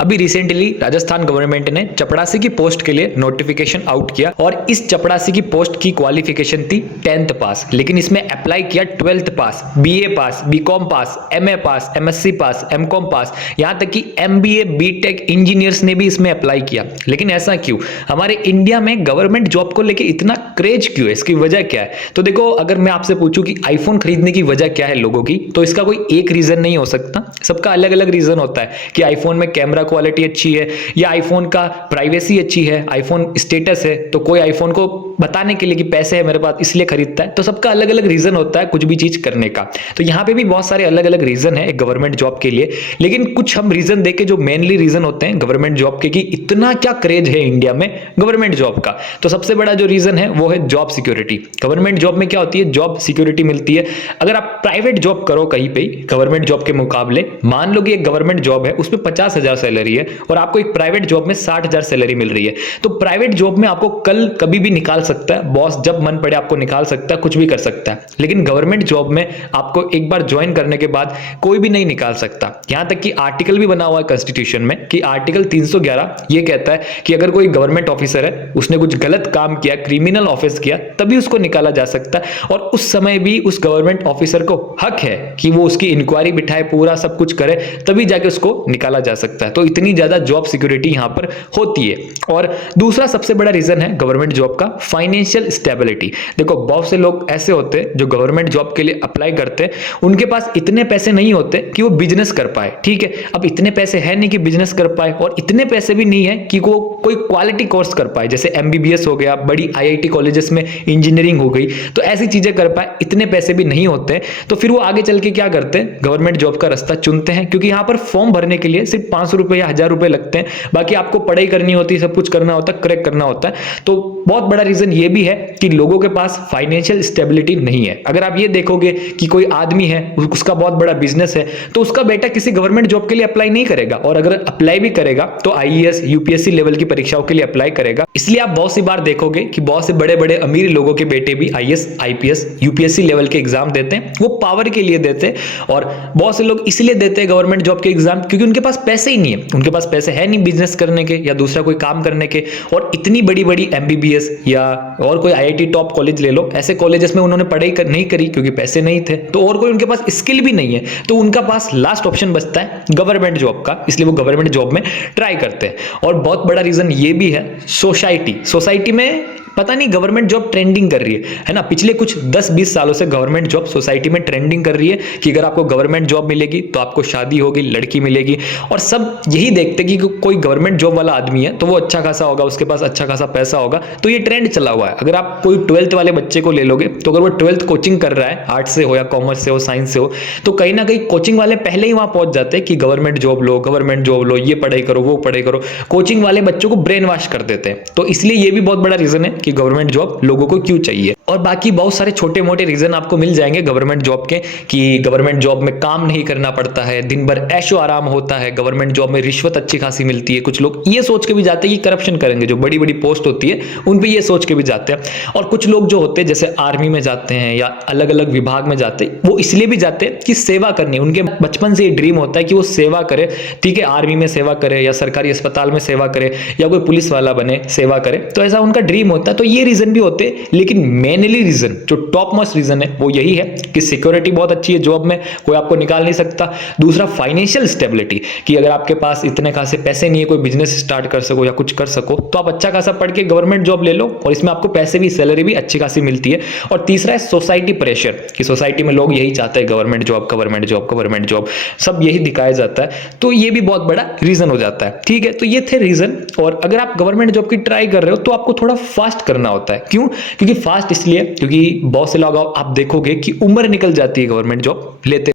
अभी recently Rajasthan government ने चपरासी की पोस्ट के लिए नोटिफिकेशन आउट किया और इस चपरासी की पोस्ट की क्वालिफिकेशन थी 10th पास, लेकिन इसमें अप्लाई किया 12th पास, बीए पास, बीकॉम पास, एमए पास, एमएससी पास, एमकॉम पास, यहां तक कि एमबीए, बीटेक इंजीनियर्स ने भी इसमें अप्लाई किया। लेकिन ऐसा क्यों? हमारे इंडिया में गवर्नमेंट जॉब को लेकर इतना क्रेज क्यों है? इसकी वजह क्या है? तो देखो, अगर मैं आपसे पूछूं कि आईफोन खरीदने की वजह क्या है लोगों की, तो इसका कोई एक रीजन नहीं हो सकता। सबका अलग अलग रीजन होता है कि आईफोन में कैमरा क्वालिटी अच्छी है, या आईफोन का प्राइवेसी अच्छी है, आईफोन स्टेटस है, तो कोई आईफोन को बताने के लिए कि पैसे है मेरे पास इसलिए खरीदता है। तो सबका अलग अलग रीजन होता है कुछ भी चीज करने का। तो यहाँ पे भी बहुत सारे अलग अलग रीजन है एक गवर्नमेंट जॉब के लिए, लेकिन कुछ हम रीजन देखे जो मेनली रीजन होते हैं गवर्नमेंट जॉब के कि इतना क्या क्रेज है इंडिया में गवर्नमेंट जॉब का। तो सबसे बड़ा जो रीजन है वो है जॉब सिक्योरिटी। गवर्नमेंट जॉब में क्या होती है? जॉब सिक्योरिटी मिलती है। अगर आप प्राइवेट जॉब करो कहीं पे गवर्नमेंट जॉब के मुकाबले, मान लो कि एक गवर्नमेंट जॉब है उसमें 50,000 सैलरी है और आपको एक प्राइवेट जॉब में 60,000 सैलरी मिल रही है, तो प्राइवेट जॉब में आपको कल कभी भी निकाल सकता है बॉस, जब मन पड़े आपको निकाल सकता है, कुछ भी कर सकता है। लेकिन गवर्नमेंट जॉब में आपको एक बार ज्वाइन करने के बाद कोई भी नहीं निकाल सकता। यहां तक कि आर्टिकल भी बना हुआ है कॉन्स्टिट्यूशन में कि आर्टिकल 311 ये कहता है कि अगर कोई गवर्नमेंट ऑफिसर है, उसने कुछ गलत काम किया, क्रिमिनल ऑफेंस किया, तभी उसको निकाला जा सकता है। और उस समय भी उस गवर्नमेंट ऑफिसर को हक है कि वो उसकी इंक्वायरी बिठाए, पूरा सब कुछ करे, तभी जाके उसको निकाला जा सकता है। तो इतनी ज्यादा जॉब सिक्योरिटी यहां पर होती है। और दूसरा सबसे बड़ा रीजन है गवर्नमेंट जॉब का फाइनेंशियल स्टेबिलिटी। देखो, बहुत से लोग ऐसे होते हैं जो गवर्नमेंट जॉब के लिए अप्लाई करते हैं, उनके पास इतने पैसे नहीं होते कि वो बिजनेस कर पाए। ठीक है, अब इतने पैसे है नहीं कि बिजनेस कर पाए, और इतने पैसे भी नहीं है कि वो कोई क्वालिटी कोर्स कर पाए, जैसे एमबीबीएस हो गया, बड़ी आईआईटी कॉलेजेस में इंजीनियरिंग हो गई, तो ऐसी चीजें कर पाए, इतने पैसे भी नहीं होते। तो फिर वो आगे चल के क्या करते हैं? गवर्नमेंट जॉब का रास्ता चुनते हैं, क्योंकि यहां पर फॉर्म भरने के लिए सिर्फ 500 रुपए या 1000 रुपए लगते हैं, बाकी आपको पढ़ाई करनी होती है, सब कुछ करना होता है, क्रैक करना होता है। तो बहुत बड़ा रीजन ये भी है कि लोगों के पास फाइनेंशियल स्टेबिलिटी नहीं है। अगर आप ये देखोगे कि कोई आदमी है, उसका बहुत बड़ा बिजनेस है, तो उसका बेटा किसी गवर्नमेंट जॉब के लिए अप्लाई नहीं करेगा, और अगर अप्लाई भी करेगा तो आईएएस, यूपीएससी लेवल की परीक्षाओं के लिए अप्लाई करेगा। इसलिए आप बहुत सी बार देखोगे कि बहुत से बड़े बड़े अमीर लोगों के बेटे भी आईएएस, आईपीएस, यूपीएससी लेवल के एग्जाम देते हैं, वो पावर के लिए देते हैं। और बहुत से लोग इसलिए देते हैं गवर्नमेंट जॉब के एग्जाम क्योंकि उनके पास पैसे ही नहीं है, उनके पास पैसे है नहीं बिजनेस करने के या दूसरा कोई काम करने के। और इतनी बड़ी बड़ी एमबीबीएस या और कोई आईआईटी टॉप कॉलेज ले लो, ऐसे कॉलेजेस में उन्होंने पढ़ाई नहीं करी क्योंकि पैसे नहीं थे, तो और कोई उनके पास स्किल भी नहीं है, तो उनका पास लास्ट ऑप्शन बचता है गवर्नमेंट जॉब का, इसलिए वो गवर्नमेंट जॉब में ट्राई करते हैं। और बहुत बड़ा रीजन ये भी है सोसाइटी में पता नहीं गवर्नमेंट जॉब ट्रेंडिंग कर रही है ना। पिछले कुछ 10-20 सालों से गवर्नमेंट जॉब सोसाइटी में ट्रेंडिंग कर रही है कि अगर आपको गवर्नमेंट जॉब मिलेगी तो आपको शादी होगी, लड़की मिलेगी, और सब यही देखते कि कोई गवर्नमेंट जॉब वाला आदमी है तो वो अच्छा खासा होगा, उसके पास अच्छा खासा पैसा होगा। तो ये ट्रेंड चला हुआ है। अगर आप कोई 12th वाले बच्चे को ले लोगे, तो अगर वो 12th कोचिंग कर रहा है, आर्ट्स से हो या कॉमर्स से हो, साइंस से हो, तो कहीं ना कहीं कोचिंग वाले पहले ही वहां पहुंच जाते हैं कि गवर्नमेंट जॉब लो, गवर्नमेंट जॉब लो, ये पढ़ाई करो, वो पढ़ाई करो। कोचिंग वाले बच्चों को ब्रेन वॉश कर देते हैं। तो इसलिए ये भी बहुत बड़ा रीजन है कि गवर्नमेंट जॉब लोगों को क्यों चाहिए। और बाकी बहुत सारे छोटे मोटे रीजन आपको मिल जाएंगे गवर्नमेंट जॉब के, कि गवर्नमेंट जॉब में काम नहीं करना पड़ता है, दिन भर ऐशो आराम होता है, गवर्नमेंट जॉब में रिश्वत अच्छी खासी मिलती है। कुछ लोग ये सोच के भी जाते हैं कि करप्शन करेंगे, जो बड़ी बड़ी पोस्ट होती है उन पे ये सोच के भी जाते हैं। और कुछ लोग जो होते हैं जैसे आर्मी में जाते हैं या अलग अलग विभाग में जाते हैं, वो इसलिए भी जाते हैं कि सेवा करनी, उनके बचपन से ये ड्रीम होता है कि वो सेवा करे। ठीक है, आर्मी में सेवा करे या सरकारी अस्पताल में सेवा करे या कोई पुलिस वाला बने, सेवा करे, तो ऐसा उनका ड्रीम होता है। तो ये रीजन भी होते हैं, लेकिन मेनली रीजन जो टॉप मोस्ट रीजन है वो यही है कि सिक्योरिटी बहुत अच्छी है जॉब में, कोई आपको निकाल नहीं सकता। दूसरा फाइनेंशियल स्टेबिलिटी, कि अगर आपके पास इतने खासे पैसे नहीं है कोई बिजनेस स्टार्ट कर सको या कुछ कर सको, तो आप अच्छा खासा पढ़ के गवर्नमेंट जॉब ले लो और इसमें आपको पैसे भी, सैलरी भी अच्छी खासी मिलती है। और तीसरा है सोसाइटी प्रेशर, कि सोसाइटी में लोग यही चाहते हैं government job, government job, government job, सब यही दिखाया जाता है। तो ये भी बहुत बड़ा रीजन हो जाता है। ठीक है, तो ये थे रीजन। और अगर आप गवर्नमेंट जॉब की ट्राई कर रहे हो तो आपको थोड़ा फास्ट करना होता है। क्यों? क्योंकि फास्ट इसलिए क्योंकि बहुत से लोग आप देखोगे कि उम्र निकल जाती है गवर्नमेंट जॉब लेते